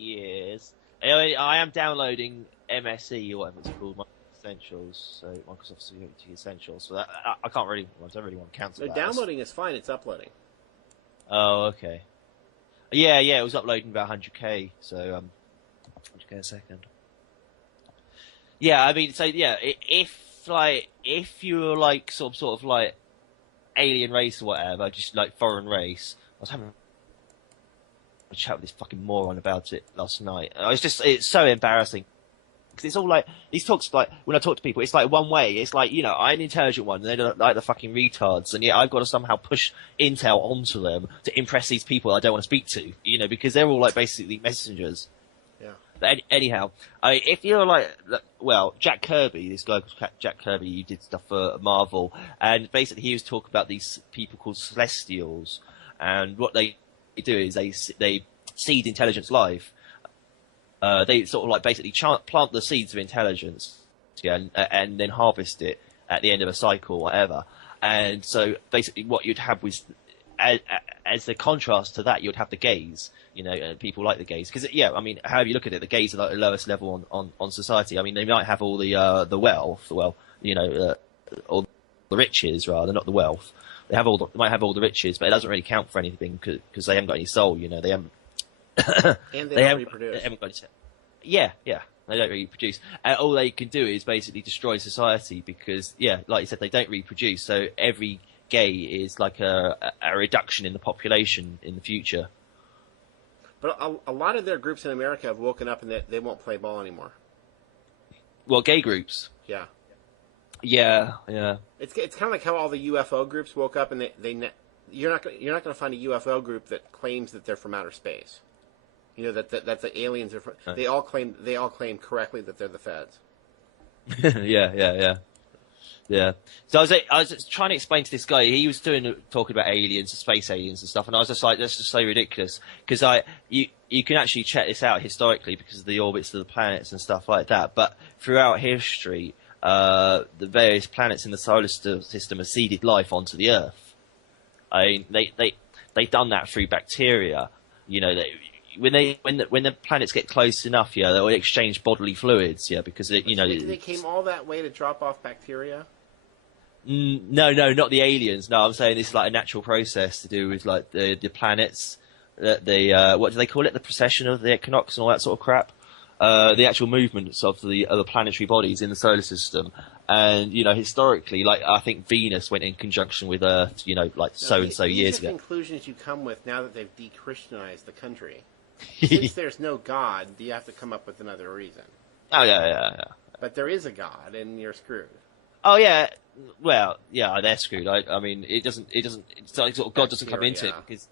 years. I am downloading MSE or whatever it's called, Microsoft Essentials, so Microsoft Security Essentials. So that I don't really want to cancel that. Downloading is fine. It's uploading. Oh, okay. Yeah, it was uploading about 100k. So 100k a second. Yeah, I mean, so yeah, if you're like sort of like alien race or whatever, just like foreign race. I was having a chat with this fucking moron about it last night. It's so embarrassing. Because it's all like, these talks, like, when I talk to people, it's like one way. It's like, you know, I'm an intelligent one, and they're like the fucking retards, and yet I've got to somehow push intel onto them to impress these people I don't want to speak to, you know, because they're all like basically messengers. Yeah. But anyhow, if you're like, well, Jack Kirby, this guy called Jack Kirby, he did stuff for Marvel, and basically he was talking about these people called Celestials, and what they do is they seed intelligence life. They sort of like basically plant the seeds of intelligence, yeah, and then harvest it at the end of a cycle, or whatever. And so basically, what you'd have was, as the contrast to that, you'd have the gays. You know, people like the gays because, yeah, I mean, however you look at it, the gays are like the lowest level on society. I mean, they might have all the wealth, you know, all the riches rather, not the wealth. They might have all the riches, but it doesn't really count for anything because they haven't got any soul. You know, they haven't. And they don't reproduce. They haven't got any. Yeah, they don't reproduce. And all they can do is basically destroy society because, yeah, like you said, they don't reproduce. So every gay is like a reduction in the population in the future. But a lot of their groups in America have woken up and they won't play ball anymore. Well, gay groups. Yeah. Yeah. It's kind of like how all the UFO groups woke up and you're not going to find a UFO group that claims that they're from outer space. You know that the aliens are from. They all claim correctly that they're the feds. Yeah. So I was trying to explain to this guy. He was talking about aliens, space aliens and stuff, and I was just like, that's just so ridiculous because you can actually check this out historically because of the orbits of the planets and stuff like that. But throughout history, the various planets in the solar system have seeded life onto the Earth. I mean, they've done that through bacteria. You know, when the planets get close enough, yeah, they'll exchange bodily fluids, yeah, because they came all that way to drop off bacteria. No, not the aliens. No, I'm saying this is like a natural process to do with like the planets. What do they call it? The precession of the equinox and all that sort of crap. The actual movements of the other planetary bodies in the solar system. And, you know, historically, like, I think Venus went in conjunction with Earth, you know, like so-and-so years ago. These are conclusions you come with now that they've de-Christianized the country. Since there's no God, you have to come up with another reason. Oh, yeah. But there is a God, and you're screwed. Oh, yeah. Well, yeah, they're screwed. I mean, it's like sort of God doesn't come into it because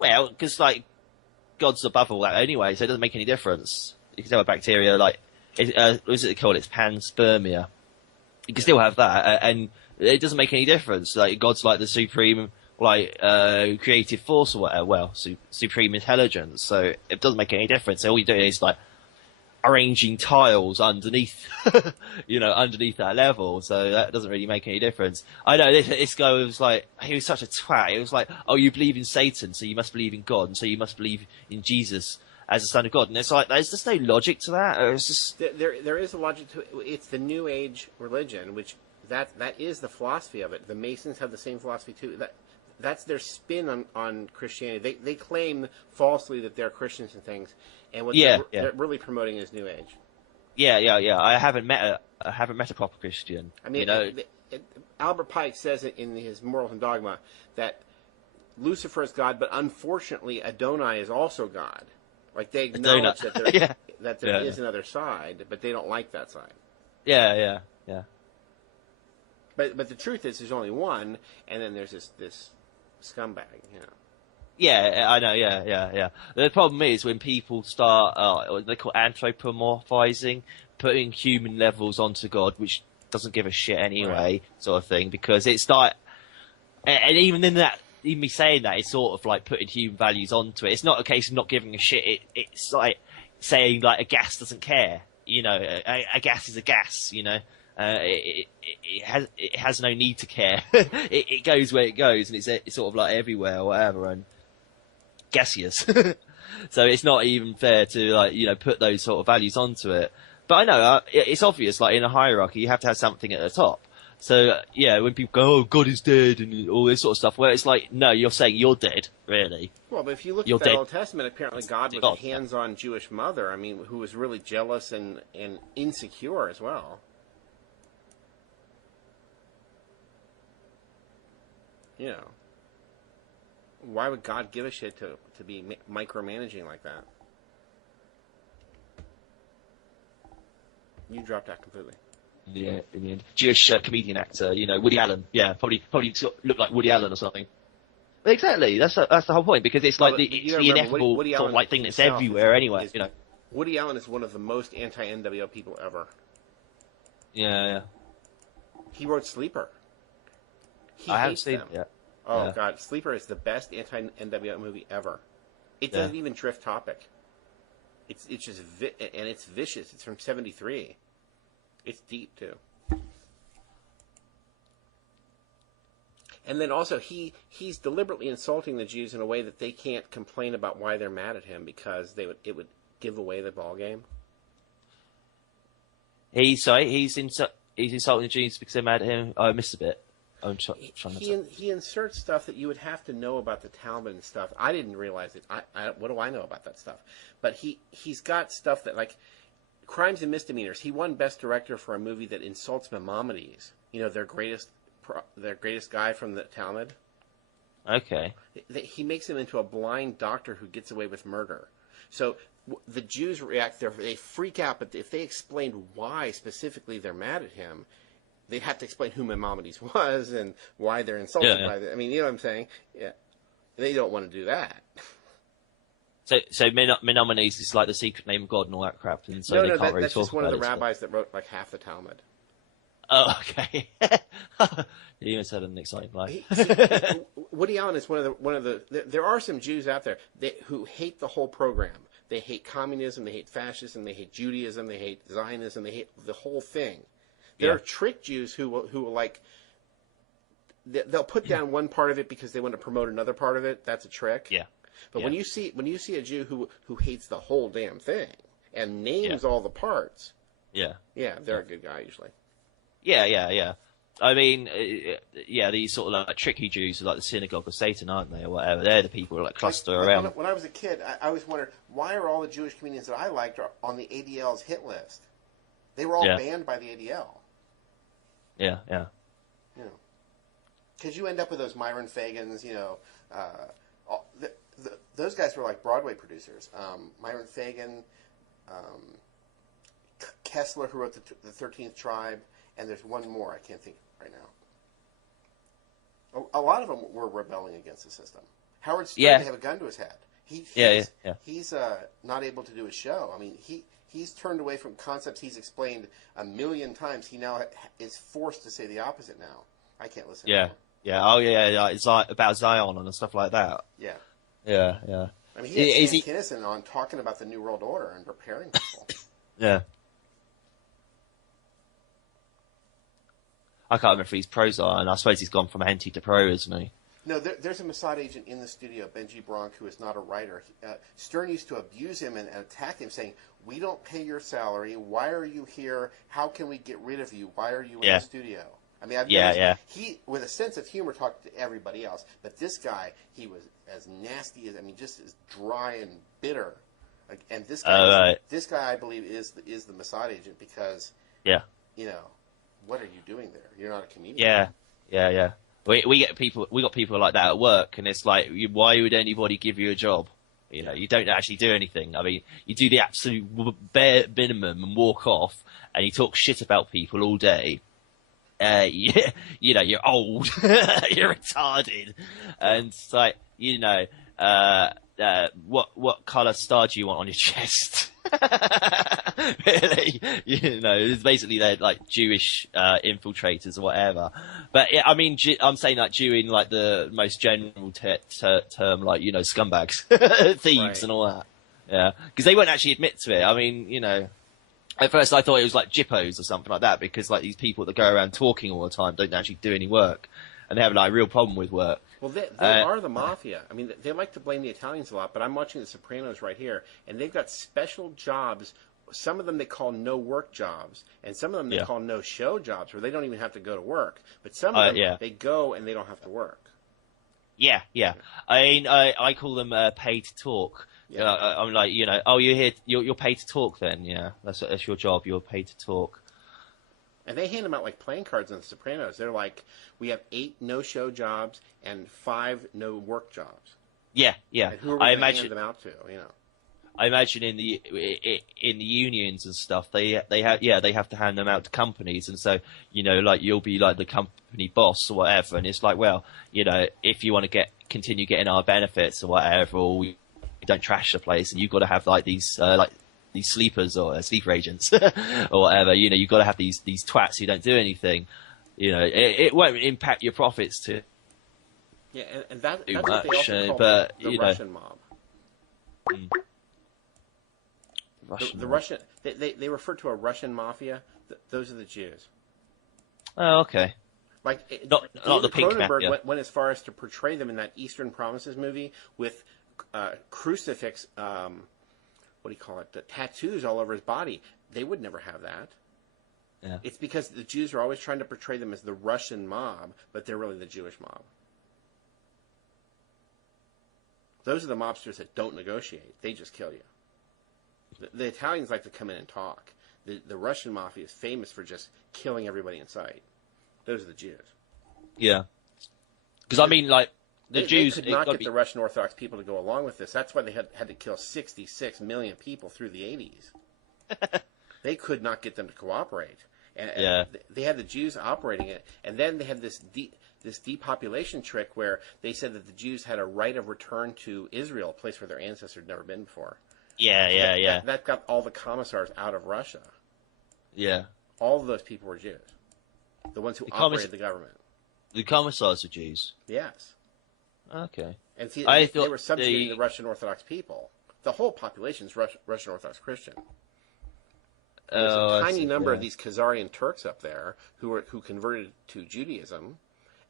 well, because, like, God's above all that anyway, so it doesn't make any difference. You can tell a bacteria, like, what is it they call it? It's panspermia. You can still have that, and it doesn't make any difference. Like, God's like the supreme, like, creative force or whatever. Well, supreme intelligence. So it doesn't make any difference. So all you do is like arranging tiles underneath, you know, underneath that level. So that doesn't really make any difference. I know this guy was like, he was such a twat. He was like, oh, you believe in Satan, so you must believe in God, and so you must believe in Jesus as the Son of God. And it's like, there's just no logic to that. It's just there is a logic to it. It's the New Age religion, which that is the philosophy of it. The Masons have the same philosophy too. That's their spin on Christianity. They claim falsely that they're Christians and things, and what they're really promoting is New Age. Yeah. I haven't met a proper Christian. I mean, you know, Albert Pike says it in his Morals and Dogma that Lucifer is God, but unfortunately Adonai is also God. Like, they acknowledge that there is another side, but they don't like that side. Yeah. But the truth is, there's only one, and then there's this scumbag, you know. Yeah, I know, yeah. The problem is when people start, what they call anthropomorphizing, putting human levels onto God, which doesn't give a shit anyway, sort of thing, because it's like, and even in that, even me saying that, it's sort of like putting human values onto it. It's not a case of not giving a shit. It's like saying like a gas doesn't care. You know, a gas is a gas. You know, it has no need to care. it goes where it goes, and it's sort of like everywhere or whatever, and gaseous. So it's not even fair to like, put those sort of values onto it. But I know, it's obvious, like in a hierarchy, you have to have something at the top. So, when people go, oh, God is dead, and all this sort of stuff, where it's like, no, you're saying you're dead, really. Well, but if you look You're at that dead. Old Testament, apparently God was a hands-on Jewish mother, I mean, who was really jealous and insecure as well. Why would God give a shit to be micromanaging like that? You dropped out completely. Yeah, in the end. Jewish comedian actor, Woody Allen. Yeah, probably sort of look like Woody Allen or something. Exactly, that's the whole point, because it's like it's the ineffable Woody sort of like thing that's everywhere anyway. Woody Allen is one of the most anti-NWO people ever. Yeah. He wrote Sleeper. I haven't seen it yet. Oh, God. Sleeper is the best anti-NWO movie ever. It doesn't even drift topic. It's just... and it's vicious. It's from 1973. It's deep, too. And then also, he's deliberately insulting the Jews in a way that they can't complain about why they're mad at him, because it would give away the ball game. He's insulting the Jews because they're mad at him? Oh, I missed a bit. He inserts stuff that you would have to know about the Talmud and stuff. I didn't realize it. What do I know about that stuff? But he's got stuff that, like, Crimes and Misdemeanors. He won Best Director for a movie that insults Maimonides. Their greatest guy from the Talmud. Okay. He makes him into a blind doctor who gets away with murder. So the Jews react. They freak out. But if they explained why specifically they're mad at him, they'd have to explain who Maimonides was and why they're insulted by that. I mean, you know what I'm saying? Yeah. They don't want to do that. So Maimonides is like the secret name of God and all that crap, and so they can't really talk about it. That's just one of the rabbis that wrote like half the Talmud. Oh, okay. He even said an exciting life. Woody Allen is one of the. There are some Jews out there who hate the whole program. They hate communism. They hate fascism. They hate Judaism. They hate Zionism. They hate the whole thing. There are trick Jews who will like. They'll put down one part of it because they want to promote another part of it. That's a trick. Yeah. But when you see a Jew who hates the whole damn thing and names all the parts. Yeah. Yeah, they're a good guy usually. Yeah. I mean, these sort of like tricky Jews are like the synagogue of Satan, aren't they, or whatever? They're the people who like cluster around. When I was a kid, I always wondered, why are all the Jewish comedians that I liked on the ADL's hit list? They were all banned by the ADL. Yeah. Because you end up with those Myron Fagans, those guys were like Broadway producers. Myron Fagan, Kessler, who wrote the 13th Tribe, and there's one more I can't think right now. A lot of them were rebelling against the system. Howard Stern had a gun to his head. He's not able to do his show. I mean, he's turned away from concepts he's explained a million times. He now is forced to say the opposite now. I can't listen to him. Yeah. Oh, yeah. It's like about Zion and stuff like that. Yeah. Yeah. I mean, he had Sam Kinison on talking about the New World Order and preparing people. Yeah. I can't remember if he's pro Zion. I suppose he's gone from anti to pro, isn't he? No, there's a Mossad agent in the studio, Benji Bronk, who is not a writer. Stern used to abuse him and attack him, saying, "We don't pay your salary. Why are you here? How can we get rid of you? Why are you in the studio?" I mean, he, with a sense of humor, talked to everybody else. But this guy, he was as nasty as, just as dry and bitter. And this guy, I believe, is the Mossad agent because, what are you doing there? You're not a comedian. Yeah. We got people like that at work, and it's like, why would anybody give you a job? You don't actually do anything. I mean, you do the absolute bare minimum and walk off, and you talk shit about people all day. You're old, you're retarded, and it's like, what colour star do you want on your chest? Really, it's basically they're like Jewish infiltrators or whatever. But I mean, I'm saying like Jew in like the most general term, like scumbags, thieves, and all that. Yeah, because they won't actually admit to it. I mean, at first I thought it was like jippos or something like that, because like these people that go around talking all the time don't actually do any work, and they have like a real problem with work. Well, they are the mafia. I mean, they like to blame the Italians a lot, but I'm watching The Sopranos right here, and they've got special jobs. Some of them they call no-work jobs, and some of them they call no-show jobs, where they don't even have to go to work. But some of them, they go and they don't have to work. Yeah. I call them paid to talk. Yeah. I'm like, oh, you're here, you're paid to talk then, yeah. That's your job, you're paid to talk. And they hand them out like playing cards on The Sopranos. They're like, we have 8 no-show jobs and 5 no-work jobs. Yeah. And who are we going to hand them out to, I imagine in the unions and stuff, they have to hand them out to companies, and so like you'll be like the company boss or whatever, and it's like, well, if you want to continue getting our benefits or whatever, or we don't trash the place, and you've got to have like these sleepers or sleeper agents or whatever, you've got to have these twats who don't do anything, it won't impact your profits too. Yeah, and that's what they also call the Russian mob. The Russian, they refer to a Russian mafia. Those are the Jews. Oh, okay. Like not the pink mafia. went as far as to portray them in that Eastern Promises movie with crucifix. What do you call it? The tattoos all over his body. They would never have that. Yeah. It's because the Jews are always trying to portray them as the Russian mob, but they're really the Jewish mob. Those are the mobsters that don't negotiate. They just kill you. The Italians like to come in and talk. The Russian mafia is famous for just killing everybody in sight. Those are the Jews. Yeah. Because, I mean, like, the Jews... They could not get the Russian Orthodox people to go along with this. That's why they had to kill 66 million people through the 80s. They could not get them to cooperate. And they had the Jews operating it. And then they had this depopulation trick where they said that the Jews had a right of return to Israel, a place where their ancestors had never been before. Yeah. That got all the commissars out of Russia. Yeah. All of those people were Jews. The ones who operated the government. The commissars were Jews? Yes. Okay. And see, they were subjugating the Russian Orthodox people. The whole population is Russian Orthodox Christian. There's a tiny number of these Khazarian Turks up there who converted to Judaism,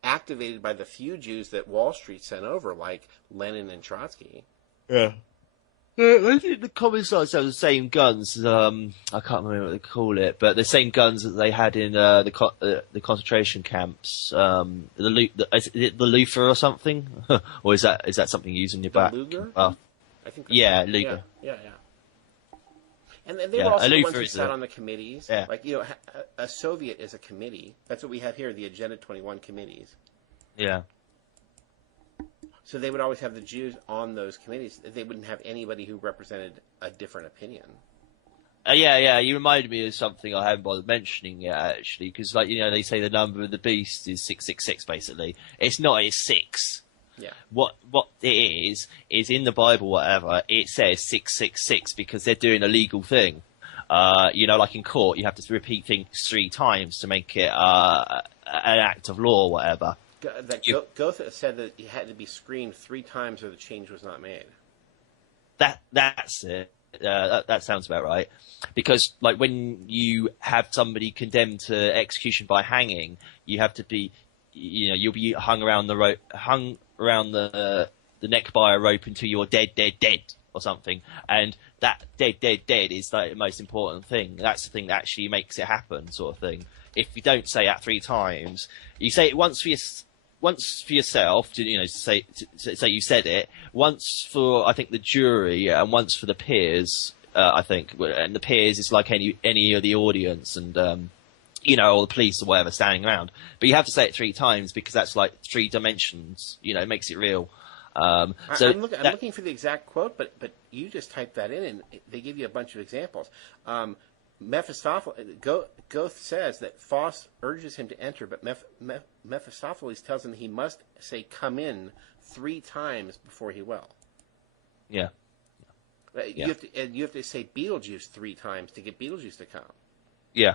activated by the few Jews that Wall Street sent over, like Lenin and Trotsky. Yeah. I think the commissars have the same guns. I can't remember what they call it, but the same guns that they had in the concentration camps. Is it the Lufer or something, or is that something you use in your back? Luger? I think. Yeah, Luger. Yeah. And they were also the ones who sat on the committees. Yeah. Like a Soviet is a committee. That's what we have here, the Agenda 21 committees. Yeah. So they would always have the Jews on those committees. They wouldn't have anybody who represented a different opinion. Yeah. You reminded me of something I haven't bothered mentioning yet, actually, because they say the number of the beast is 666. Basically, it's not. It's 6. Yeah. What it is in the Bible, whatever it says 666 because they're doing a legal thing. Like in court, you have to repeat things 3 times to make it an act of law, or whatever. Goethe said that it had to be screened 3 times or the change was not made. That's it. That sounds about right. Because, like, when you have somebody condemned to execution by hanging, you have to be, you'll be hung around the neck by a rope until you're dead, or something. And that dead is like the most important thing. That's the thing that actually makes it happen, sort of thing. If you don't say that 3 times, you say it once for yourself, say you said it, once for, I think, the jury, and once for the peers, I think. And the peers is like any of the audience and, or the police or whatever standing around. But you have to say it 3 times because that's like 3 dimensions, it makes it real. I'm looking for the exact quote, but you just type that in and they give you a bunch of examples. Goethe says that Faust urges him to enter, but Mephistopheles tells him he must say "come in" 3 times before he will. Yeah. You have to say Beetlejuice 3 times to get Beetlejuice to come. Yeah.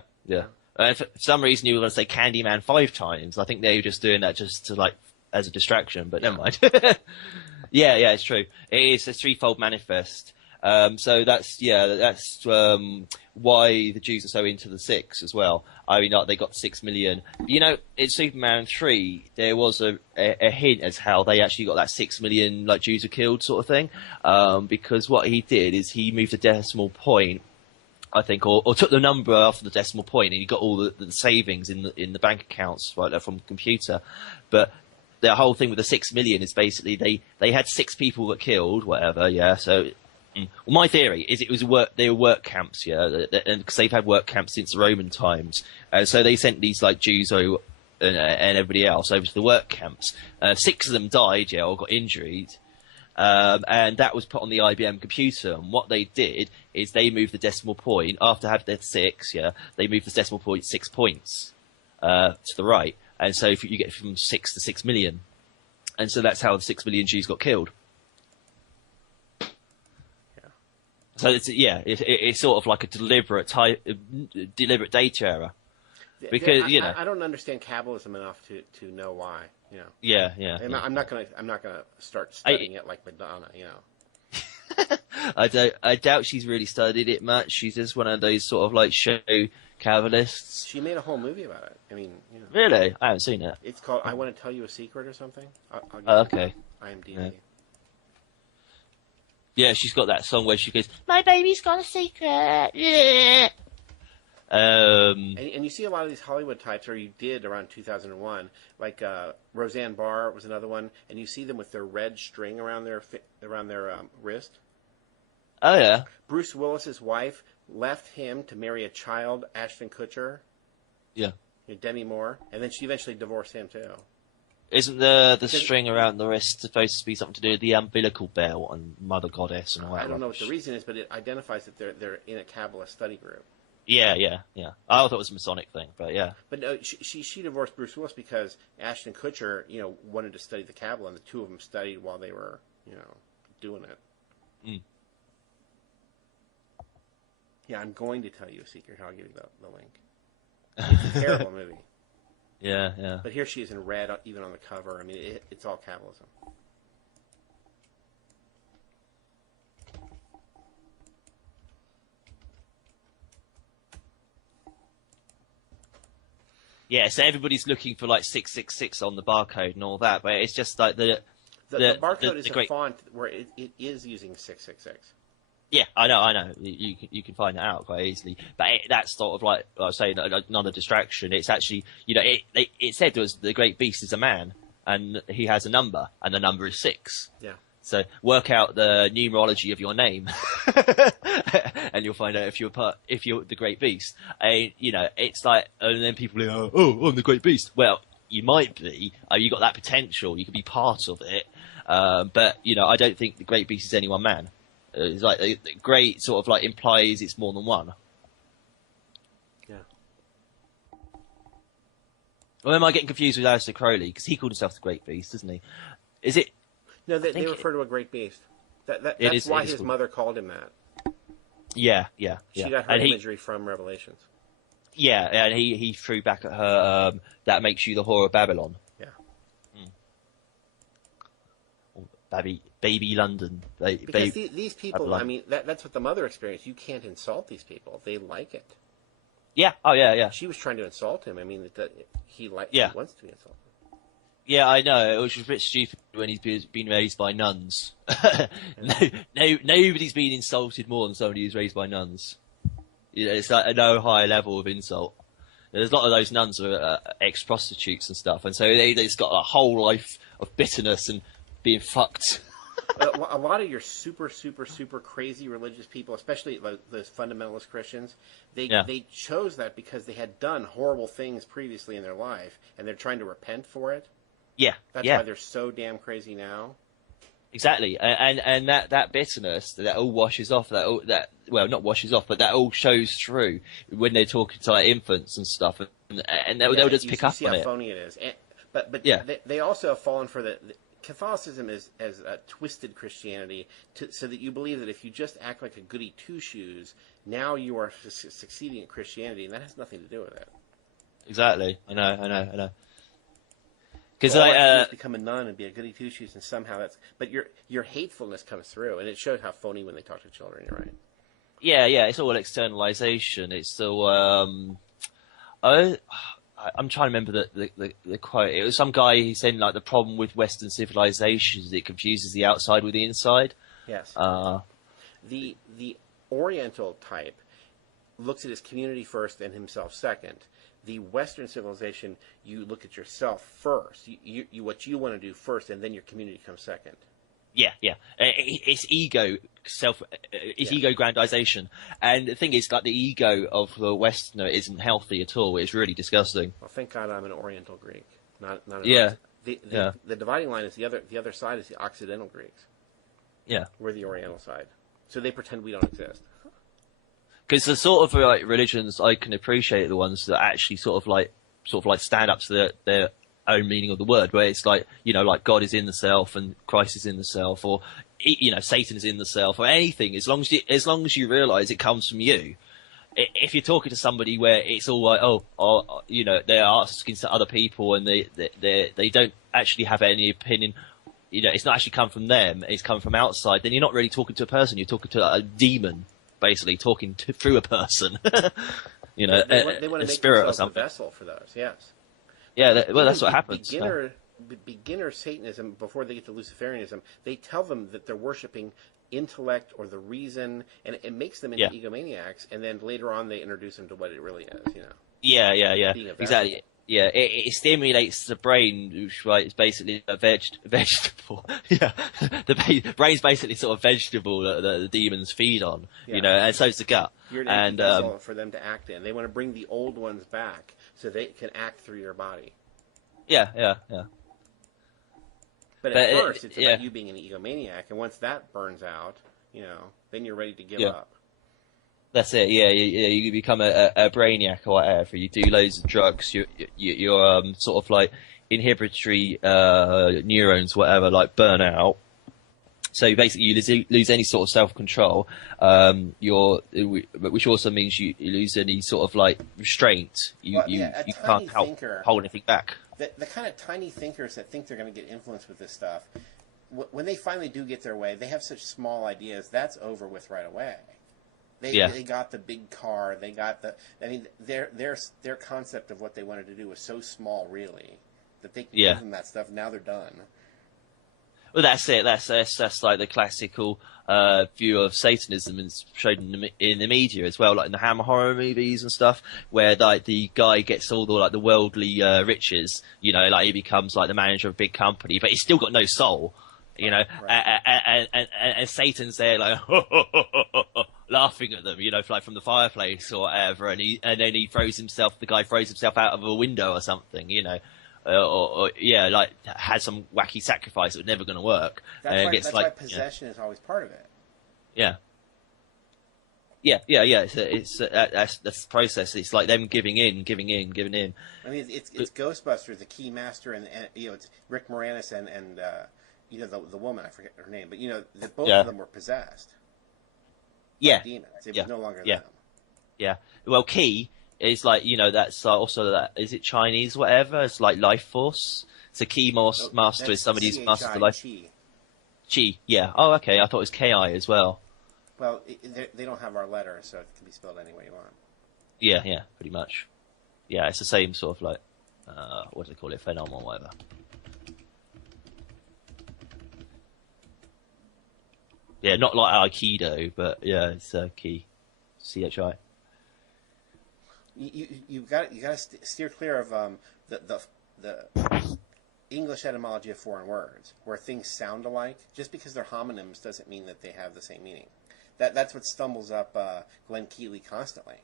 And for some reason you were going to say Candyman 5 times. I think they were just doing that just to as a distraction, but never mind. Yeah, it's true. It is a threefold manifest. So that's why the Jews are so into the six as well. I mean, like, they got 6 million. You know, in Superman 3, there was a hint as how they actually got that 6 million, like, Jews are killed sort of thing. Because what he did is he moved the decimal point, I think, or took the number after the decimal point, and you got all the savings in the bank accounts, right, from the computer. But the whole thing with the 6 million is basically they had 6 people that killed, whatever, yeah. So, well, my theory is they were work camps, yeah, because they've had work camps since the Roman times. So they sent these, like, Jews and everybody else over to the work camps. 6 of them died, yeah, or got injured. And that was put on the IBM computer. And what they did is they moved the decimal point after having their 6. Yeah, they moved the decimal point 6 points to the right, and so if you get from 6 to 6 million, and so that's how the 6 million Jews got killed. Yeah. So it's sort of like a deliberate data error, because I don't understand Kabbalism enough to know why. You know. Yeah. And I'm not gonna start studying it like Madonna. You know. I doubt she's really studied it much. She's just one of those sort of, like, show Kabbalists. She made a whole movie about it. I mean, you know. Really? I haven't seen it. It's called "I Want to Tell You a Secret" or something. Okay. IMDb. Yeah. Yeah, she's got that song where she goes, "My baby's got a secret." Yeah. And you see a lot of these Hollywood types, or you did around 2001, like Roseanne Barr was another one, and you see them with their red string around their wrist. Oh yeah. Bruce Willis's wife left him to marry a child, Ashton Kutcher. Yeah. Demi Moore, and then she eventually divorced him too. Isn't the string around the wrist supposed to be something to do with the umbilical belt and Mother Goddess and all that? I don't know what the reason is, but it identifies that they're in a Kabbalah study group. Yeah. I thought it was a Masonic thing, but yeah. But no, she divorced Bruce Willis because Ashton Kutcher, wanted to study the Kabbalah, and the two of them studied while they were, doing it. Mm. Yeah, I'm going to tell you a secret. I'll give you the link. It's a terrible movie. Yeah. But here she is in red, even on the cover. I mean, it's all Kabbalism. Yeah, so everybody's looking for, like, 666 on the barcode and all that, but it's just like the barcode is a font where it is using 666. Yeah, I know. You can find that out quite easily. But that's sort of like I was saying, another distraction. It's actually, it said it was the Great Beast is a man, and he has a number, and the number is 6. Yeah. So work out the numerology of your name, and you'll find out if you're the Great Beast. It's like, and then people are like, oh, I'm the Great Beast. Well, you might be. You got that potential. You could be part of it. But I don't think the Great Beast is any one man. It's like the great sort of like implies it's more than one. Yeah. Or am I getting confused with Aleister Crowley? Because he called himself the Great Beast, doesn't he? Is it? No, they refer to a great beast. That's why his mother called him that. Yeah. She got her imagery from Revelations. Yeah, and he threw back at her, that makes you the whore of Babylon. Yeah. Baby London. Because these people, Babylon. I mean, that's what the mother experienced. You can't insult these people. They like it. Yeah. Oh, yeah. She was trying to insult him. I mean, he wants to be insulted. Yeah, I know. It was a bit stupid when he's been raised by nuns. Nobody's been insulted more than somebody who's raised by nuns. It's like a no higher level of insult. There's a lot of those nuns who are ex-prostitutes and stuff, and so they just got a whole life of bitterness and being fucked. A lot of your super, super, super crazy religious people, especially those fundamentalist Christians, they chose that because they had done horrible things previously in their life, and they're trying to repent for it. Yeah, that's why they're so damn crazy now. Exactly, and that bitterness that all washes off. Not washes off, but that all shows through when they're talking to like infants and stuff, and they'll just pick up see on how it. Phony it is. But yeah. they also have fallen for the Catholicism as a twisted Christianity, so that you believe that if you just act like a goody two shoes, now you are succeeding at Christianity, and that has nothing to do with it. Exactly, I know. Because So all I have to do is become a nun and be a goody two shoes, and somehow that's. But your hatefulness comes through, and it shows how phony when they talk to children. You're right. yeah, it's all externalization. It's still I'm trying to remember the quote. It was some guy who said like the problem with Western civilization is it confuses the outside with the inside. Yes. The Oriental type looks at his community first and himself second. The Western civilization, you look at yourself first. You what you want to do first, and then your community comes second. Yeah. It's ego, ego-grandization. And the thing is, like, the ego of the Westerner isn't healthy at all. It's really disgusting. Well, thank God I'm an Oriental Greek, not an Yeah. The dividing line is the other side is the Occidental Greeks. Yeah. We're the Oriental side. So they pretend we don't exist. Because the sort of like religions I can appreciate are the ones that actually sort of like stand up to their own meaning of the word, where it's like, you know, like God is in the self and Christ is in the self, or, you know, Satan is in the self, or anything, as long as you realize it comes from you. If you're talking to somebody where it's all like, you know, they're asking to other people and they don't actually have any opinion, you know, it's not actually come from them, it's come from outside, then you're not really talking to a person, you're talking to a demon, basically, talking through a person. You know, they want to a make spirit or themselves something. a vessel for those, yes. Yeah, that's what happens. Beginner Satanism, before they get to Luciferianism, they tell them that they're worshiping intellect or the reason, and it makes them into egomaniacs, and then later on they introduce them to what it really is, you know. Yeah, exactly. Yeah, it stimulates the brain, which, right, is basically a vegetable. Yeah, the brain's basically sort of vegetable that the demons feed on, you know, and so is the gut. You're an vessel for them to act in. They want to bring the old ones back so they can act through your body. Yeah. But at first, it's about you being an egomaniac, and once that burns out, you know, then you're ready to give up. That's it. Yeah. You become a brainiac or whatever. You do loads of drugs. Your sort of like inhibitory neurons, whatever, like burn out. So basically, you lose any sort of self-control. Which also means you lose any sort of like restraint. You can't hold anything back. The kind of tiny thinkers that think they're going to get influenced with this stuff, when they finally do get their way, they have such small ideas. That's over with right away. They got the big car. They got their concept of what they wanted to do was so small, really, that they can give them that stuff. Now they're done. Well, that's it. That's like the classical view of Satanism, and it's shown in the media as well, like in the Hammer horror movies and stuff, where like the guy gets all the worldly riches, you know, like he becomes like the manager of a big company, but he's still got no soul, you know, and Satan's there like laughing at them, you know, like from the fireplace or whatever, and then the guy throws himself out of a window or something, you know. Like had some wacky sacrifice that was never going to work. That's why possession is always part of it. Yeah. It's that's the process. It's like them giving in. I mean, it's Ghostbusters, the key master, and you know, it's Rick Moranis and you know, the woman, I forget her name, but you know, both of them were possessed. By demons. It was no longer them. Yeah. Well, Key is like, you know, that's also that. Is it Chinese? Whatever. It's like life force. So Key master is somebody who's mastered the life. Chi. Yeah. Oh, okay. I thought it was Ki as well. Well, they don't have our letter, so it can be spelled any way you want. Yeah. Pretty much. Yeah, it's the same sort of like, what do they call it? Phenomenon, whatever. Yeah, not like Aikido, but yeah, it's Ki. CHI. You've got to steer clear of the English etymology of foreign words, where things sound alike. Just because they're homonyms doesn't mean that they have the same meaning. That's what stumbles up Glenn Keeley constantly.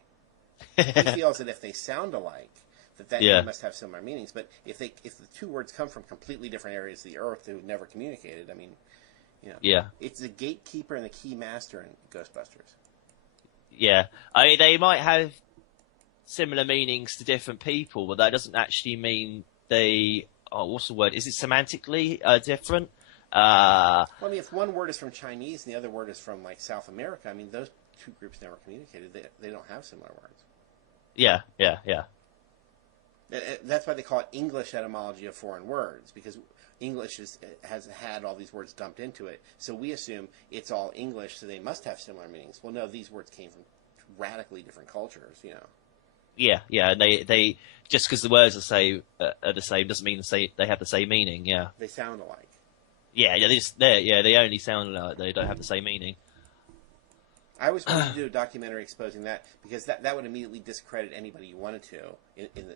He feels that if they sound alike, that they must have similar meanings. But if the two words come from completely different areas of the earth who never communicated, I mean, you know, it's the gatekeeper and the key master in Ghostbusters. Yeah, I mean, they might have similar meanings to different people, but that doesn't actually mean they. Oh, what's the word? Is it semantically different? Well, I mean, if one word is from Chinese and the other word is from like South America, I mean, those two groups never communicated. They don't have similar words. Yeah. That's why they call it English etymology of foreign words, because English has had all these words dumped into it. So we assume it's all English, so they must have similar meanings. Well, no, these words came from radically different cultures, Yeah, yeah. And they just because the words are the same doesn't mean they have the same meaning. Yeah. They sound alike. Yeah, yeah. They only sound like they don't have the same meaning. I always wanted to do a documentary exposing that, because that would immediately discredit anybody you wanted to in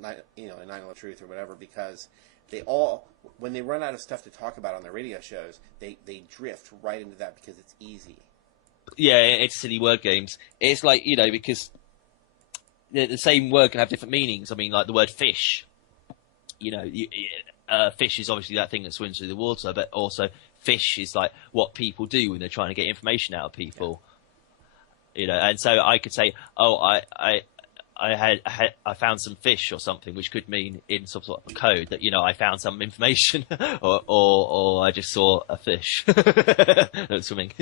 9/11 Truth or whatever, because they all, when they run out of stuff to talk about on their radio shows, they drift right into that because it's easy. Yeah, it's silly word games. It's like, because the same word can have different meanings. I mean, like the word fish. Fish is obviously that thing that swims through the water, but also fish is like what people do when they're trying to get information out of people. Yeah. And so I could say, oh, I found some fish or something, which could mean in some sort of code that, I found some information or I just saw a fish that's swimming.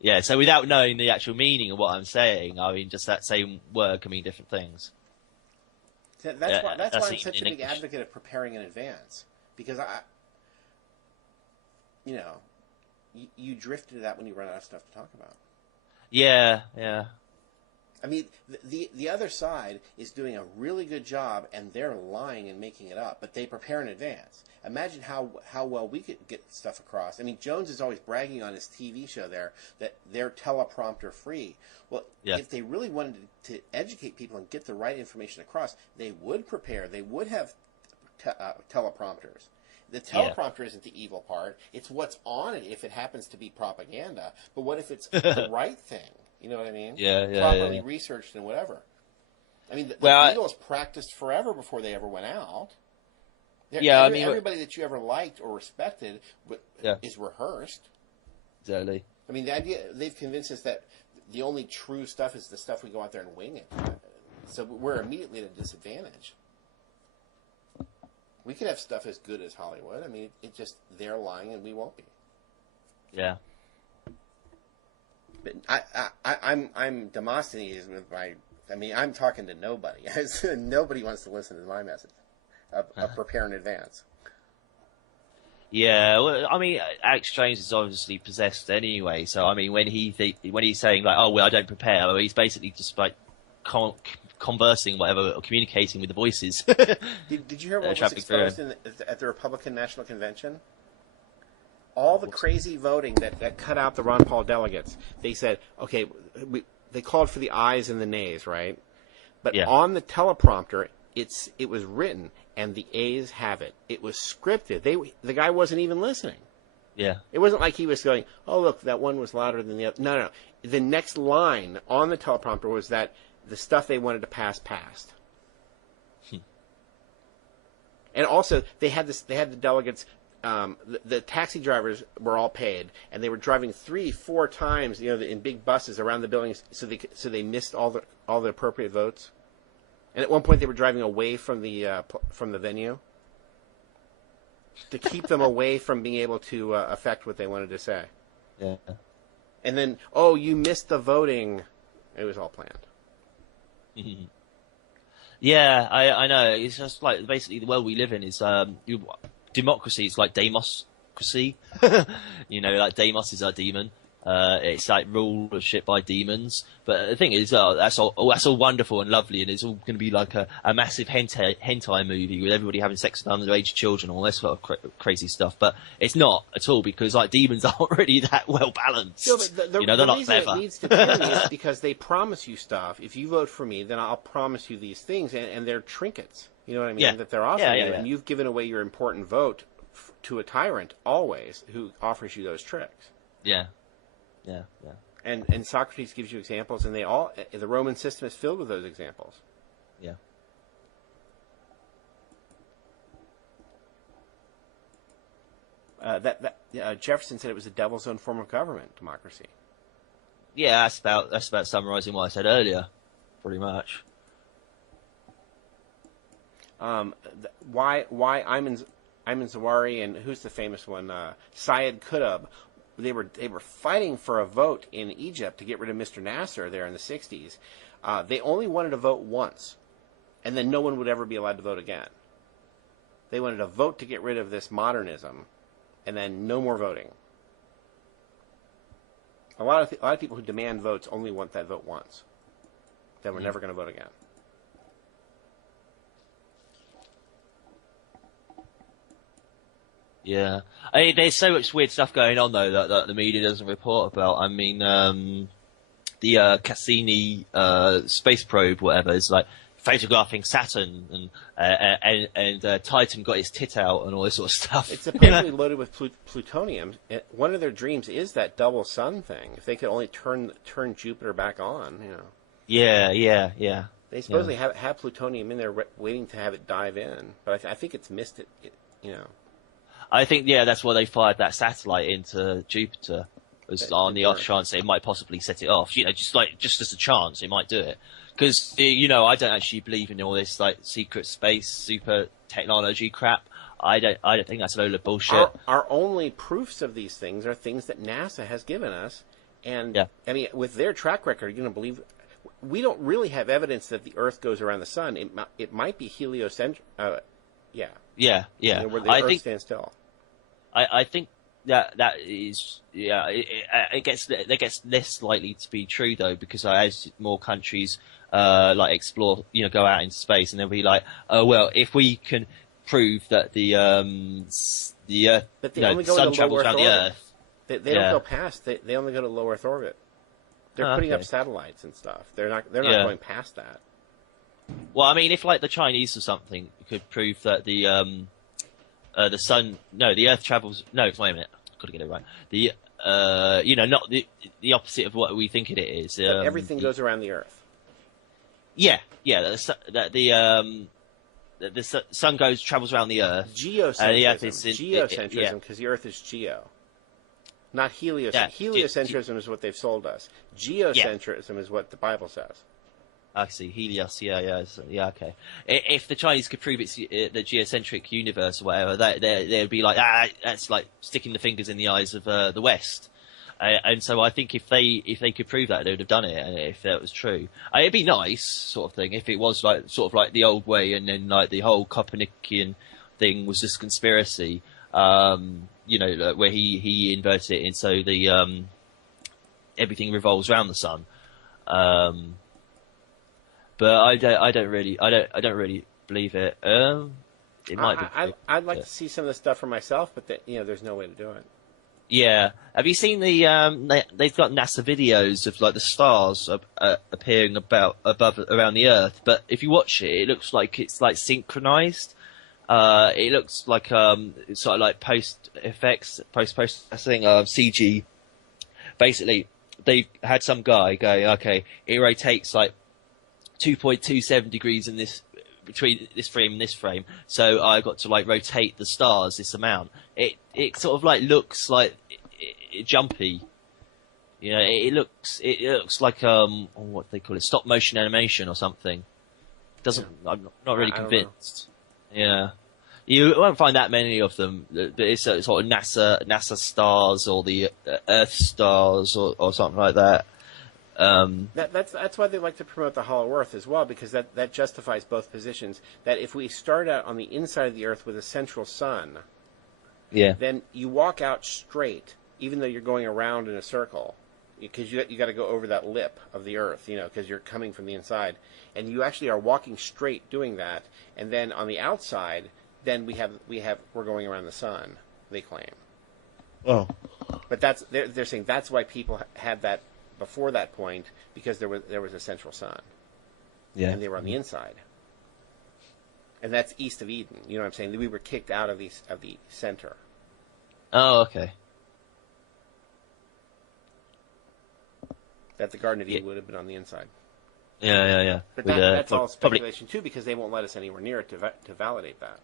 Yeah, so without knowing the actual meaning of what I'm saying, I mean, just that same word can mean different things. That's why I'm such a big advocate of preparing in advance, because you drift into that when you run out of stuff to talk about. Yeah, yeah. I mean, the other side is doing a really good job, and they're lying and making it up, but they prepare in advance. Imagine how well we could get stuff across. I mean, Jones is always bragging on his TV show there that they're teleprompter free. Well, if they really wanted to educate people and get the right information across, they would prepare. They would have teleprompters. The teleprompter isn't the evil part. It's what's on it if it happens to be propaganda. But what if it's the right thing? You know what I mean? Yeah. Properly researched and whatever. I mean, the Beatles practiced forever before they ever went out. Everybody that you ever liked or respected is rehearsed. Exactly. I mean, the idea, they've convinced us that the only true stuff is the stuff we go out there and wing it. So we're immediately at a disadvantage. We could have stuff as good as Hollywood. I mean, it's just they're lying and we won't be. Yeah. But I'm Demosthenes with my. I mean, I'm talking to nobody. Nobody wants to listen to my message of prepare in advance. Yeah, well, I mean, Alex Jones is obviously possessed anyway. So I mean, when he's saying like, "Oh well, I don't prepare," well, he's basically just like conversing, whatever, or communicating with the voices. Did you hear what was exposed at the Republican National Convention? All the crazy voting that cut out the Ron Paul delegates. They said, okay, they called for the ayes and the nays, right? But on the teleprompter, it was written, and the ayes have it. It was scripted. The guy wasn't even listening. Yeah. It wasn't like he was going, oh, look, that one was louder than the other. No. The next line on the teleprompter was that the stuff they wanted to pass passed. And also, they had the delegates. The taxi drivers were all paid, and they were driving 3-4 times, in big buses around the buildings, so they missed all the appropriate votes. And at one point, they were driving away from the venue to keep them away from being able to affect what they wanted to say. Yeah. And then, oh, you missed the voting. It was all planned. Yeah, I know. It's just like basically the world we live in is democracy is like democracy. Like Deimos is our demon. It's like rulership by demons. But the thing is, that's all wonderful and lovely, and it's all going to be like a massive hentai movie with everybody having sex with underage children and all this sort of crazy stuff. But it's not at all, because like demons aren't really that well balanced. No, but the they're not reason clever. It leads to tyranny is because they promise you stuff. If you vote for me, then I'll promise you these things, and they're trinkets. You know what I mean? Yeah. That they're offering you, yeah. and you've given away your important vote to a tyrant always who offers you those tricks. Yeah. And Socrates gives you examples, and the Roman system is filled with those examples. Yeah. Jefferson said it was the devil's own form of government, democracy. Yeah, that's about summarising what I said earlier, pretty much. Why Ayman Zawahiri and who's the famous one? Syed Qutb. They were fighting for a vote in Egypt to get rid of Mr. Nasser there in the 60s. They only wanted to vote once. and then no one would ever be allowed to vote again. They wanted to vote to get rid of this modernism, and then no more voting. A lot of people who demand votes only want that vote once. Then we're never going to vote again. Yeah, I mean, there's so much weird stuff going on though that the media doesn't report about. I mean, the Cassini space probe, whatever, is like photographing Saturn, and Titan got his tit out and all this sort of stuff. It's supposedly loaded with plutonium. One of their dreams is that double sun thing. If they could only turn Jupiter back on, Yeah. They supposedly have plutonium in there waiting to have it dive in, but I think it's missed it. I think that's why they fired that satellite into Jupiter. Was on the off chance that it might possibly set it off. Just as a chance, it might do it. Because I don't actually believe in all this like secret space, super technology crap. I don't think that's a load of bullshit. Our only proofs of these things are things that NASA has given us, and I mean, with their track record, you're going to believe. We don't really have evidence that the Earth goes around the Sun. It might be heliocentric. Where the Earth stands still. I think that is it gets less likely to be true though, because as more countries explore, go out into space, and they'll be like, oh well, if we can prove that the Earth, but they only go sun to travels around the orbit. Earth. They don't go past. They only go to low Earth orbit. They're putting up satellites and stuff. They're not going past that. Well, I mean, if like the Chinese or something could prove that the Earth travels. No, wait a minute. I've got to get it right. The not the opposite of what we think it is. Everything goes around the Earth. Yeah. The sun travels around the Earth. Geocentrism, because the Earth is geo, not heliocentrism. Yeah, Heliocentrism is what they've sold us. Geocentrism is what the Bible says. I see. Helios, okay. If the Chinese could prove it's the geocentric universe or whatever, they'd be like, that's like sticking the fingers in the eyes of the West. And so I think if they could prove that, they would have done it, if that was true. It'd be nice, sort of thing, if it was like sort of like the old way, and then like the whole Copernican thing was just conspiracy, where he inverted it, and so the everything revolves around the sun. But I don't really believe it. It might be. I'd like to see some of the stuff for myself, but there's no way to do it. Yeah. Have you seen the? They've got NASA videos of like the stars appearing above around the Earth. But if you watch it, it looks like it's like synchronized. It looks like it's sort of like post processing CG. Basically, they had some guy go, okay, it rotates like 2.27 degrees in this between this frame and this frame, so I got to like rotate the stars this amount. It sort of like looks like jumpy, it looks like what do they call it, stop motion animation or something. I'm not really convinced. Yeah, you won't find that many of them. It's sort of NASA stars or the Earth stars or something like that. That's why they like to promote the Hollow Earth as well, because that justifies both positions. That if we start out on the inside of the Earth with a central sun, then you walk out straight, even though you're going around in a circle, because you got to go over that lip of the Earth, because you're coming from the inside, and you actually are walking straight doing that. And then on the outside, then we're going around the sun. They claim. Oh, but they're saying that's why people had that before that point, because there was a central sun, and they were on the inside, and that's east of Eden. You know what I'm saying? We were kicked out of the center. Oh, okay. That the Garden of Eden would have been on the inside. Yeah. But that's all speculation too, because they won't let us anywhere near it to validate that,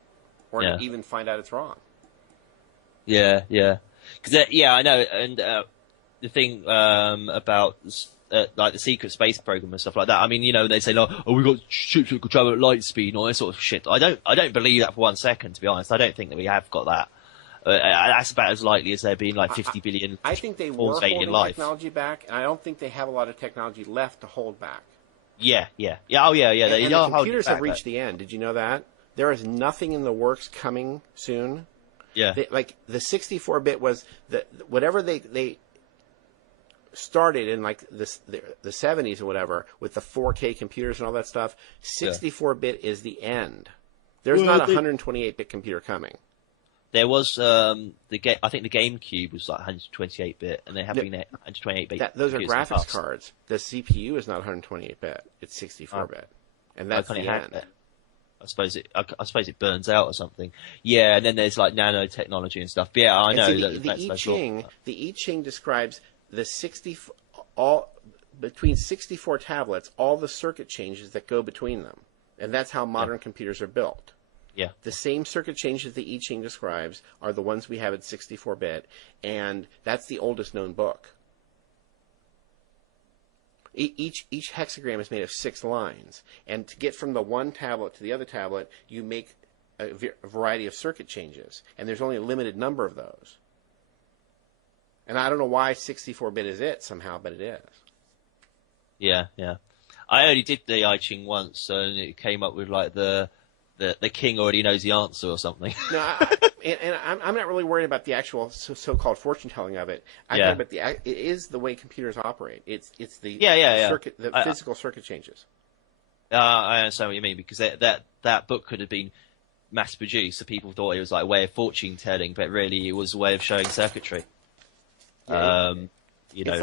or to even find out it's wrong. Yeah. Because I know, and the thing about like the secret space program and stuff like that. I mean, they say, like, we got ships that could travel at light speed and all that sort of shit. I don't believe that for 1 second, to be honest. I don't think that we have got that. That's about as likely as there being like 50 billion. I think they were holding technology back, and I don't think they have a lot of technology left to hold back. Yeah. Oh, yeah. They And the are holding computers back, have reached the end. Did you know that? There is nothing in the works coming soon. Yeah. Like the 64-bit was whatever they started in like the 70s or whatever with the 4K computers and all that stuff. 64-bit is the end. There's not a 128-bit computer coming. There was I think the GameCube was like 128-bit, and they have been 128-bit. Those are graphics cards. The CPU is not 128-bit; it's 64-bit, and that's the end. I suppose it burns out or something. Yeah, and then there's like nanotechnology and stuff. But yeah, I know the I Ching describes all between 64 tablets, all the circuit changes that go between them, and that's how modern computers are built. Yeah. The same circuit changes the I Ching describes are the ones we have at 64-bit, and that's the oldest known book. Each hexagram is made of 6 lines, and to get from the one tablet to the other tablet, you make a variety of circuit changes, and there's only a limited number of those. And I don't know why 64-bit is it somehow, but it is. Yeah. I only did the I Ching once, and it came up with like the king already knows the answer or something. No, I'm not really worried about the actual so-called fortune telling of it. I'm talking about it is the way computers operate. It's the circuit, the physical circuit changes. I understand what you mean, because that book could have been mass produced, so people thought it was like a way of fortune telling, but really it was a way of showing circuitry. Yeah, it's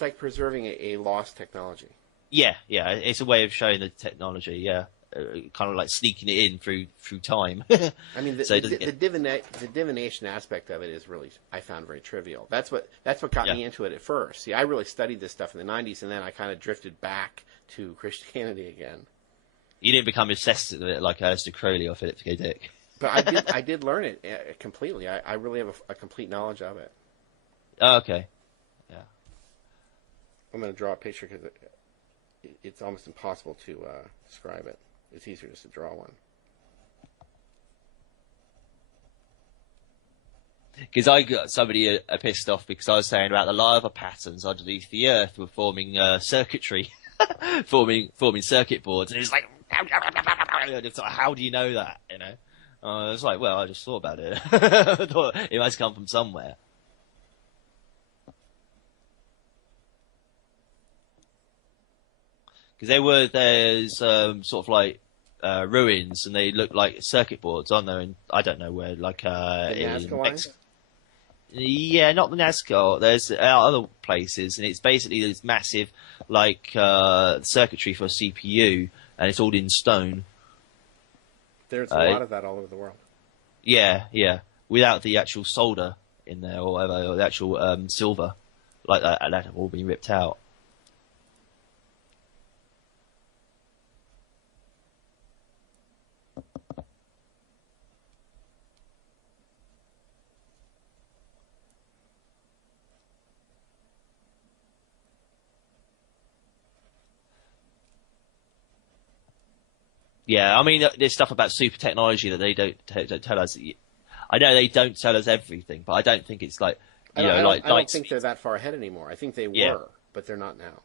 like preserving a lost technology. Yeah, it's a way of showing the technology. Yeah. Kind of like sneaking it in through time. I mean, the divination aspect of it is really, I found, very trivial. That's what got me into it at first. See, I really studied this stuff in the 90s, and then I kind of drifted back to Christianity again. You didn't become obsessed with it like Aleister Crowley or Philip K. Dick. But I did learn it completely. I really have a complete knowledge of it. Oh, okay. Yeah. I'm going to draw a picture because it's almost impossible to describe it. It's easier just to draw one. Because I got somebody pissed off because I was saying about the lava patterns underneath the Earth were forming circuitry, forming circuit boards, and it's like, how do you know that? You know, I was like, well, I just thought about it. I thought it must come from somewhere. Because there's sort of like ruins, and they look like circuit boards, aren't there? And I don't know where, like in Mexico. Yeah, not the Nazca. There's other places, and it's basically this massive like circuitry for a CPU, and it's all in stone. There's a lot of that all over the world. Yeah, without the actual solder in there or whatever, or the actual silver, like that have all been ripped out. Yeah, I mean, there's stuff about super technology that they don't tell us. I know they don't tell us everything, but I don't think it's like, I don't think they're that far ahead anymore. I think they were, but they're not now.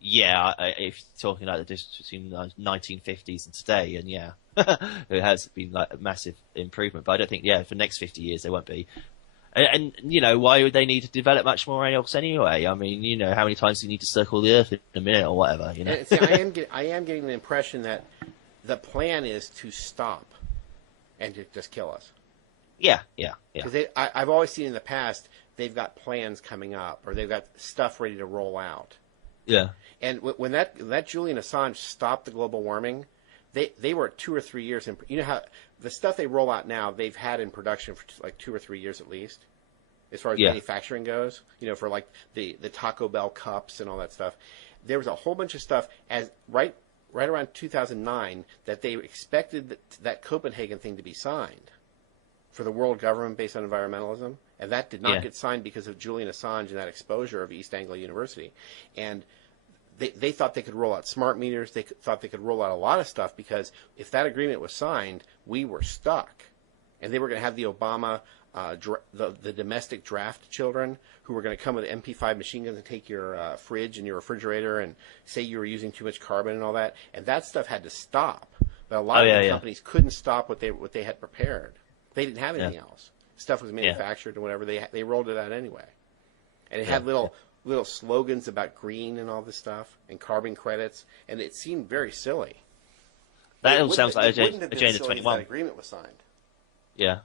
Yeah, if you're talking like the distance between the 1950s and today, and yeah, it has been like a massive improvement. But I don't think, for the next 50 years there won't be. And why would they need to develop much more else anyway? I mean, how many times do you need to circle the Earth in a minute or whatever? And see, I am getting the impression that the plan is to stop and to just kill us. Yeah. Because I've always seen in the past they've got plans coming up, or they've got stuff ready to roll out. Yeah. And when that Julian Assange stopped the global warming, they were 2 or 3 years in. You know how the stuff they roll out now, they've had in production for like 2 or 3 years at least, as far as manufacturing goes. For like the Taco Bell cups and all that stuff. There was a whole bunch of stuff right around 2009 that they expected that Copenhagen thing to be signed for the world government based on environmentalism, and that did not get signed because of Julian Assange and that exposure of East Anglia University. And they thought they could roll out smart meters. They thought they could roll out a lot of stuff, because if that agreement was signed, we were stuck. And they were going to have the Obama the domestic draft children who were going to come with MP5 machine guns and take your fridge and your refrigerator and say you were using too much carbon and all that. And that stuff had to stop. But a lot of the companies couldn't stop what they had prepared. They didn't have anything else. Stuff was manufactured and whatever. They rolled it out anyway. And it had little slogans about green and all this stuff and carbon credits. And it seemed very silly. That all sounds like Agenda 21. That agreement was signed. Yeah.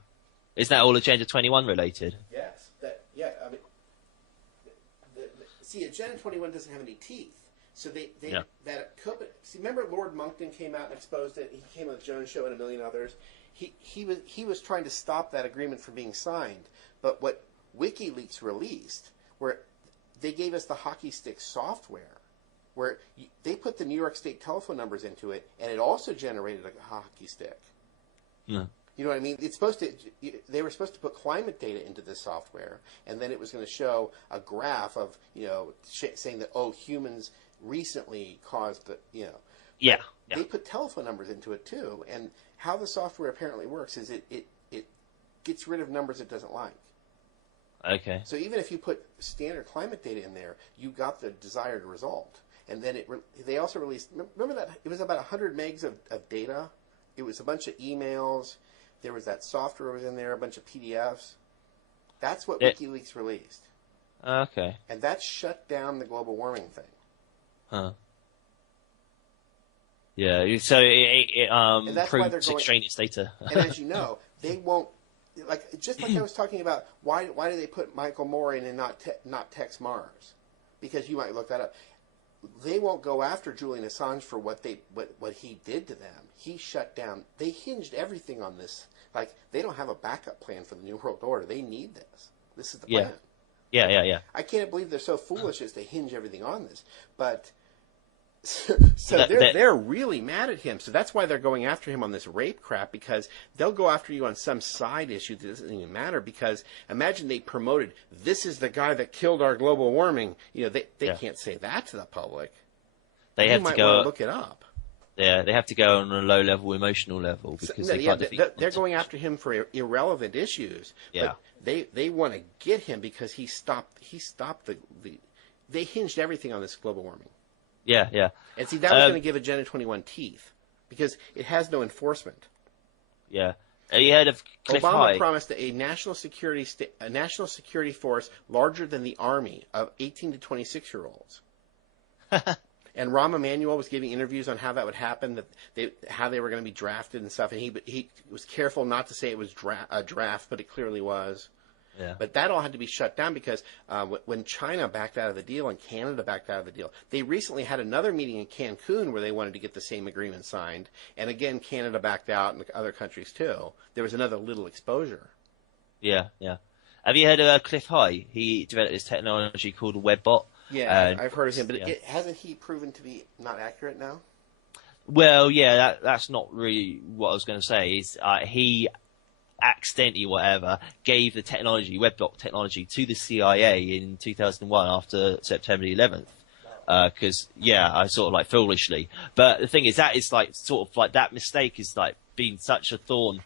Isn't that all Agenda 21 related? Yes. I mean, see, Agenda 21 doesn't have any teeth. So see, remember Lord Monckton came out and exposed it? He came on the Jones Show and a million others. He was trying to stop that agreement from being signed. But what WikiLeaks released, where they gave us the hockey stick software, where they put the New York State telephone numbers into it, and it also generated a hockey stick. Yeah. You know what I mean? They were supposed to put climate data into this software, and then it was going to show a graph of, saying that, humans recently caused the, Yeah. They put telephone numbers into it too, and how the software apparently works is it gets rid of numbers it doesn't like. Okay. So even if you put standard climate data in there, you got the desired result. And then they also released, remember that it was about 100 megs of data? It was a bunch of emails. There was that software was in there, a bunch of PDFs. That's what WikiLeaks released. Okay. And that shut down the global warming thing. Huh. Yeah, so it proves extraneous data. And as you know, they won't, just like I was talking about, why do they put Michael Moore in and not Tex Mars? Because you might look that up. They won't go after Julian Assange for what he did to them. He shut down. They hinged everything on this. They don't have a backup plan for the New World Order. They need this. This is the plan. Yeah. I can't believe they're so foolish as to hinge everything on this. But they're really mad at him. So that's why they're going after him on this rape crap, because they'll go after you on some side issue that doesn't even matter. Because imagine they promoted, this is the guy that killed our global warming. They can't say that to the public. They have to go look it up. Yeah, they have to go on a low-level emotional level because they're going after him for irrelevant issues. Yeah. But they want to get him because he stopped they hinged everything on this global warming. Yeah. And see, that was going to give Agenda 21 teeth because it has no enforcement. Yeah. Have you heard of Cliff Obama High? promised a national security force larger than the army of 18 to 26-year-olds. And Rahm Emanuel was giving interviews on how that would happen, how they were going to be drafted and stuff. And he was careful not to say it was a draft, but it clearly was. Yeah. But that all had to be shut down because when China backed out of the deal and Canada backed out of the deal, they recently had another meeting in Cancun where they wanted to get the same agreement signed. And again, Canada backed out and other countries too. There was another little exposure. Yeah. Have you heard of Cliff High? He developed this technology called a WebBot. Yeah, I've heard of him, but hasn't he proven to be not accurate now? Well, yeah, that's not really what I was going to say. Is he accidentally, gave the technology, WebBot technology, to the CIA in 2001 after September the 11th. Because, I sort of foolishly. But the thing is, that is that mistake is been such a thorn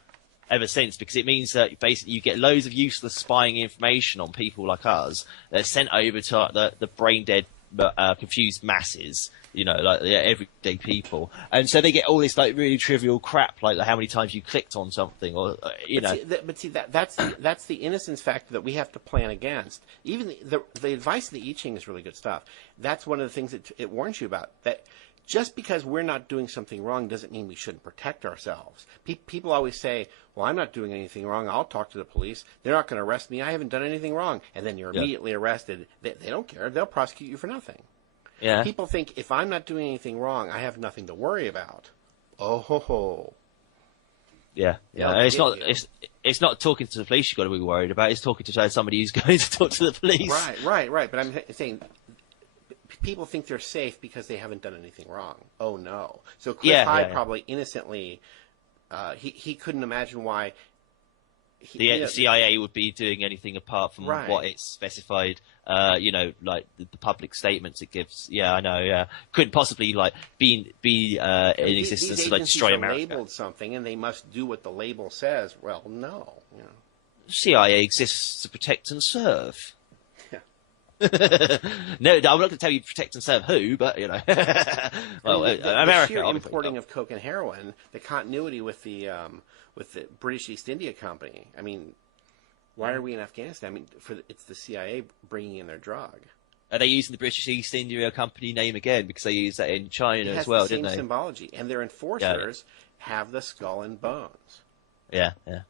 ever since, because it means that basically you get loads of useless spying information on people like us that's sent over to the brain dead, confused masses, everyday people, and so they get all this really trivial crap, like how many times you clicked on something, or that's the innocence factor that we have to plan against. Even the advice of the I Ching is really good stuff. That's one of the things that it warns you about, that just because we're not doing something wrong doesn't mean we shouldn't protect ourselves. People always say, well, I'm not doing anything wrong. I'll talk to the police. They're not going to arrest me. I haven't done anything wrong. And then you're immediately arrested. They don't care. They'll prosecute you for nothing. Yeah. People think if I'm not doing anything wrong, I have nothing to worry about. Oh, ho, ho. Yeah. It's not talking to the police you've got to be worried about. It's talking to somebody who's going to talk to the police. Right. But I'm saying people think they're safe because they haven't done anything wrong. Oh, no. So Cliff High probably innocently, he couldn't imagine why. The CIA would be doing anything apart from what it's specified, the public statements it gives. Yeah, I know, yeah. Couldn't possibly, be in existence to, destroy America. These labeled something, and they must do what the label says. Well, no. CIA exists to protect and serve. Yeah. No, I'm not going to tell you protect and serve who, but you know. Well, I mean, the America. sheer Obviously. importing of coke and heroin, the continuity with the British East India Company. I mean, why are we in Afghanistan? I mean, it's the CIA bringing in their drug. Are they using the British East India Company name again because they used that in China as well, didn't they? It has the same symbology, and their enforcers have the skull and bones. Yeah, yeah.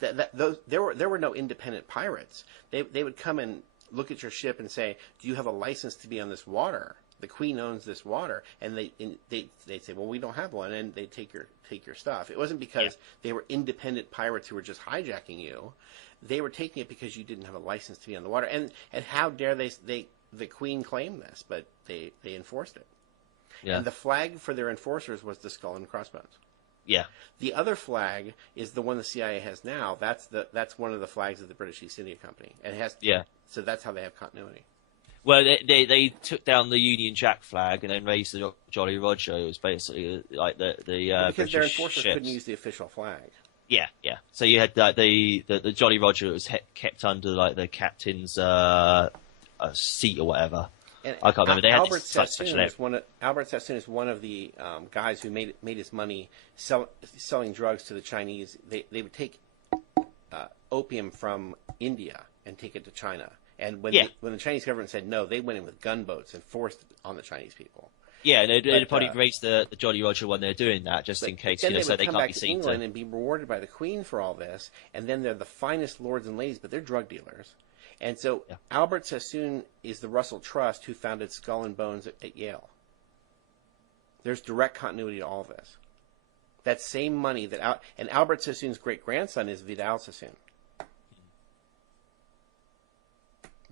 There were no independent pirates. They would come and look at your ship and say, "Do you have a license to be on this water? The Queen owns this water," and they'd say, "Well, we don't have one," and they'd take your stuff. It wasn't because they were independent pirates who were just hijacking you. They were taking it because you didn't have a license to be on the water. And how dare the Queen claim this? But they enforced it. Yeah. And the flag for their enforcers was the skull and crossbones. Yeah. The other flag is the one the CIA has now. That's one of the flags of the British East India Company. And it has. Yeah. So that's how they have continuity. Well, they took down the Union Jack flag and then raised the Jolly Roger. It was basically like the because British their enforcers ships. couldn't use the official flag. Yeah, yeah. So you had the Jolly Roger was kept under like the captain's seat or whatever. And I can't remember. They Albert had Sassoon is one of the guys who made his money selling drugs to the Chinese. They would take opium from India and take it to China. And when the Chinese government said no, they went in with gunboats and forced it on the Chinese people. Yeah, and they'd probably raise the Jolly Roger when they're doing that, just in case, so they can't be seen. England and be rewarded by the Queen for all this, and then they're the finest lords and ladies, but they're drug dealers. And so Albert Sassoon is the Russell Trust who founded Skull and Bones at Yale. There's direct continuity to all of this. That same money and Albert Sassoon's great-grandson is Vidal Sassoon.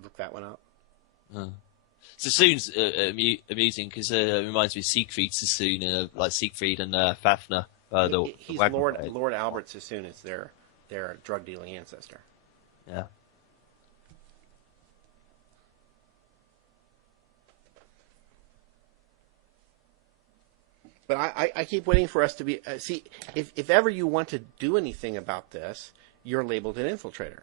Look that one up. Sassoon's amusing because it reminds me of Siegfried Sassoon, like Siegfried and Fafner. He's Lord Albert Sassoon is their drug dealing ancestor. Yeah. But I keep waiting for us to be see if ever you want to do anything about this, you're labeled an infiltrator.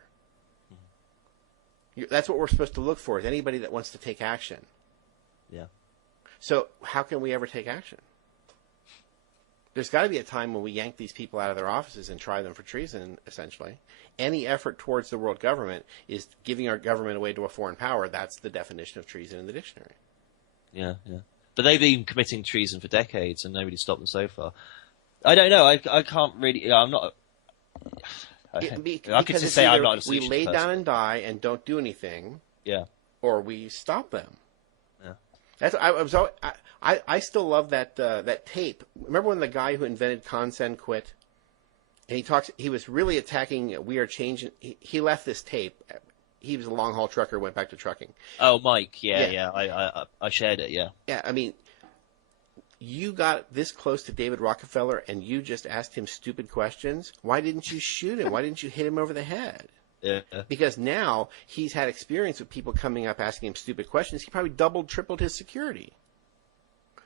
That's what we're supposed to look for, is anybody that wants to take action. Yeah. So how can we ever take action? There's got to be a time when we yank these people out of their offices and try them for treason, essentially. Any effort towards the world government is giving our government away to a foreign power. That's the definition of treason in the dictionary. Yeah, yeah. But they've been committing treason for decades and nobody's stopped them so far. I don't know. I can't really... I'm not... I could just say I'm not a solution we lay down and die and don't do anything. Yeah. Or we stop them. Yeah. That's I still love that tape. Remember when the guy who invented Consent quit? And he was really attacking We Are Changing. He left this tape. He was a long haul trucker, went back to trucking. Oh, Mike. Yeah. I shared it. Yeah. Yeah. I mean, you got this close to David Rockefeller and you just asked him stupid questions. Why didn't you shoot him? Why didn't you hit him over the head? Yeah. Because now he's had experience with people coming up asking him stupid questions. He probably doubled, tripled his security.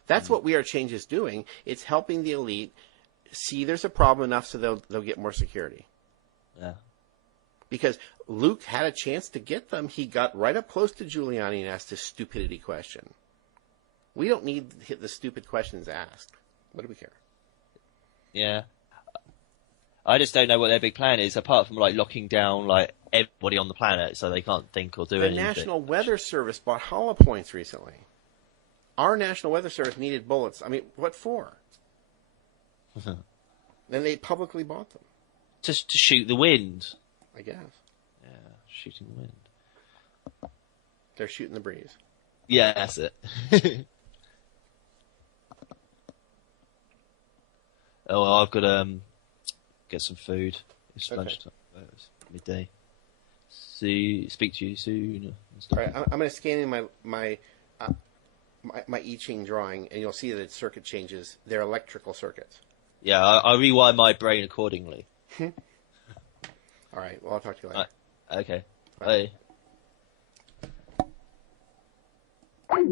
That's what We Are Change is doing. It's helping the elite see there's a problem enough so they'll get more security. Yeah. Because Luke had a chance to get them. He got right up close to Giuliani and asked this stupidity question. We don't need the stupid questions asked. What do we care? Yeah. I just don't know what their big plan is, apart from like locking down like everybody on the planet so they can't think or do anything. The National Weather Service bought hollow points recently. Our National Weather Service needed bullets. I mean, what for? Then they publicly bought them. Just to shoot the wind. I guess. Yeah, shooting the wind. They're shooting the breeze. Yeah, that's it. Oh, well, I've got to get some food. It's lunchtime. It's midday. Speak to you soon. All right, I'm going to scan in my I Ching drawing, and you'll see that its circuit changes. They're electrical circuits. Yeah, I rewire my brain accordingly. All right. Well, I'll talk to you later. Okay. Bye. Bye.